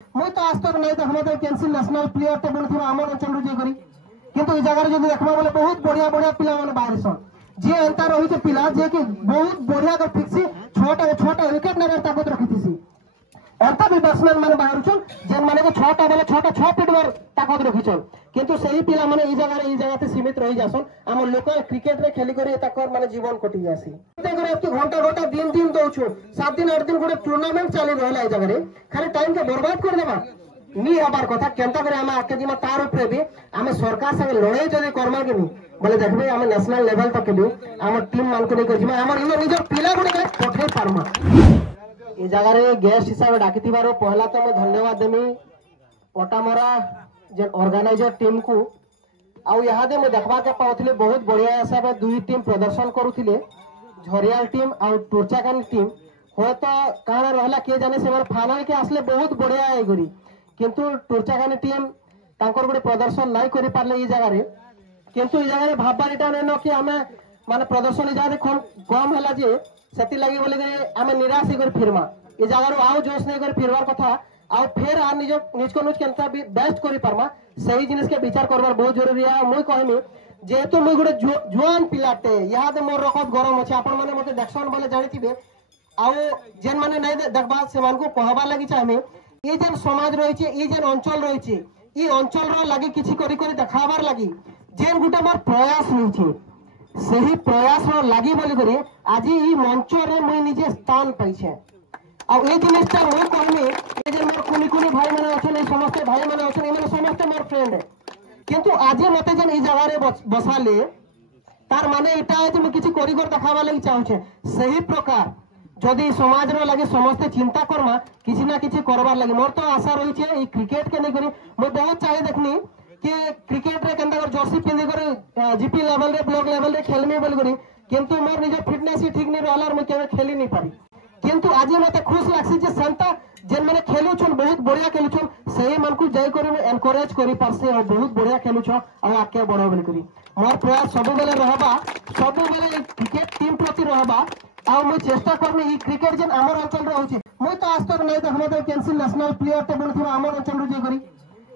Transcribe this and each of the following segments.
मुई तो आज तक नहीं देखा तो कैंसी नेशनल प्लेयर टे बनथिबा हमर अंचल रे जे करी किंतु ई जगह जदी देखबा बोले बहुत बढ़िया बढ़िया पिला माने बाहर सन जे एंता रही छे पिला जे कि बहुत बढ़िया कर फिक्सी छोटा विकेट नेबर ताकत रखिथिसी एंता भी बैट्समैन माने बाहर छन जेन माने के छोटा बोले छोटा 6 फीट वर ताकत रखिछन किंतु सही पिला माने ई जगह ते सीमित रही जासन हम लोकल क्रिकेट रे खेली करे ताकर माने जीवन कटि जासी देखरे एक घंटा दिन दउछु 7 दिन 8 दिन गोटे टूर्नामेंट चली रहला ई जगह रे खाली टाइम के बर्बाद कर देबा नी हबार कथा केनता करे हम आके दिमा तार ऊपर भी हम सरकार संगे लड़ाई जदी करमा कि बोले देखबे हम नेशनल लेवल तक केलु हम टीम मान को नहीं करजिमा हमर इन निजर पिला गुडी के पठे पारमा ए जगह रे गेस्ट हिसाब डाकिथिबारो पहला तो मैं धन्यवाद देमी पटामरा जे ऑर्गेनाइजर टीम को आउ यहाँ दे मैं देखबा के पाउथिले बहुत बढ़िया हिसाब दुई टीम प्रदर्शन करूथिले झरियाल टीम आउ टोरचाकानी टीम हो तो काना रहला के जाने से फाइनल के आसले बहुत बढ़िया है गरी किंतु टोरचाकानी टीम तांकर गोटे प्रदर्शन नहीं करि पारले ई जगह रे किंतु ई जगह रे भाबबार एटा न कि हमें माने प्रदर्शन ई जगह रे कम हैला जे सेति लागि बोले हमें निराश कर फिरमा ए जगह रो आउ जोश नहीं कर फिरवार कथा आ फिर आ निज को निज केनता भी बेस्ट करि पारमा सही जिनिस के विचार करबार बहुत जरूरी है मुई कहमी जेहेतु मुई गोटे जुआन पिलाटे यहाँ दे मोर रखत गरम अछि आपण माने मते देखसन बोले जानिथिबे आ जेन माने नहीं देखबा से मान को कहबा लागि चाहमे ई जेन समाज रही छे ई जेन अंचल रही छे ई अंचल रो लागि किछि करि करि देखाबार लागि जेन गुटे मोर प्रयास होई छे सही प्रयास रो लागि बोली करी आज ई मंच रे मुई निजे स्थान पाई छे आ ए जिनिसटा मोर कहमी ए जे मोर कुनी भाई माने अछन ए समस्त भाई माने अछन ए माने समस्त मोर फ्रेंड है किंतु आज मते जेन ई जगह रे बसाले तार माने एटा है जे मु किछि करि कर देखाबा लागि चाहू छे सही प्रकार जदि समाज रो लागि समस्त चिंता करमा किछि ना किछि करबार लागि मोर तो आशा रही छे ई क्रिकेट के नै करी मु बहुत चाहे देखनी कि क्रिकेट रे केनता कर जर्सी पिंदी कर जीपी लेवल रे ब्लॉक लेवल रे खेलमी बोल करी किंतु मोर निज फिटनेस ही ठीक नै रहलार मु केबे खेली नै पारी किंतु आज मते खुश लागसी जे संता जेन माने खेलु छन बहुत बढ़िया खेलु छन सही मन को जय करी मैं एनकरेज करी पारसे और बहुत बढ़िया खेलु छ और आके बड़ो बोल करी मोर प्रयास सब बेले रहबा सब बेले क्रिकेट टीम प्रति रहबा आ मु चेष्टा करनी ई क्रिकेट जेन हमर अंचल रे होचे मु तो आज तक नै देखबा तो कैंसिल नेशनल प्लेयर टे बनथिबा हमर अंचल रे जे करी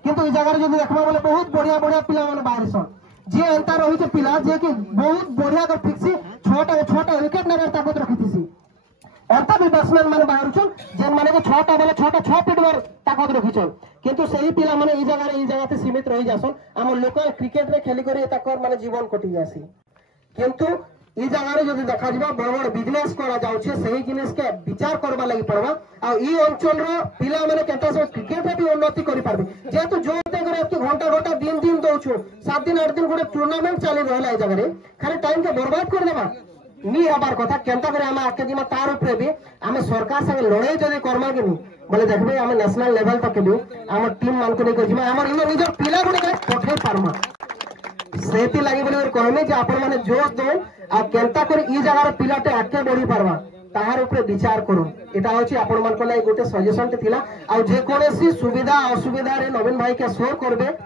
किंतु ई जगह जदी देखबा बोले बहुत बढ़िया बढ़िया पिला माने बाहर सन जे एंता रही छे पिला जे कि बहुत बढ़िया कर फिक्सी छोटा विकेट नेबर ताकत रखिथिसी एंता भी बैट्समैन माने बाहर छन जेन माने के छोटा बोले छोटा 6 फीट वर ताकत रखिछन किंतु सही पिला माने ई जगह ते सीमित रही जासन हम लोकल क्रिकेट रे खेली करे ताकर माने जीवन कटि जासी किंतु ई जगह रे जदी देखा जिबा बड़ बिजनेस करा जाउ छे सही जिनिस के विचार करबा लागि पड़बा आ ई अंचल रो पिला माने केनता से क्रिकेट रे भी उन्नति करि पारबे जेतु जोते करे एक घंटा दिन दउछु 7 दिन 8 दिन गोटे टूर्नामेंट चली रहला ई जगह रे खाली टाइम के बर्बाद कर देबा नी हबार कथा केनता करे हम आके दिमा तार ऊपर भी हम सरकार संगे लड़ाई जदी करमा कि बोले देखबे हम नेशनल लेवल तक केलु हम टीम मान को नहीं करजिमा हमर इन निजर पिला गुडी के पठे पारमा सेति लागि बोले कहमे जे आपण माने जोश दो आ केनता करे ई जगह रे पिलाटे आके बढ़ी पारबा ताहार ऊपर विचार करू एटा होची आपण मान को लागि गोटे सजेशन ते थिला आ जे कोनोसी सुविधा असुविधा रे नवीन भाई के शो करबे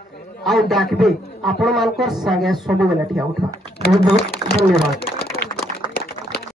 आ डाकबे आपण मान को संगे सब बेला ठिया उठा बहुत बहुत धन्यवाद।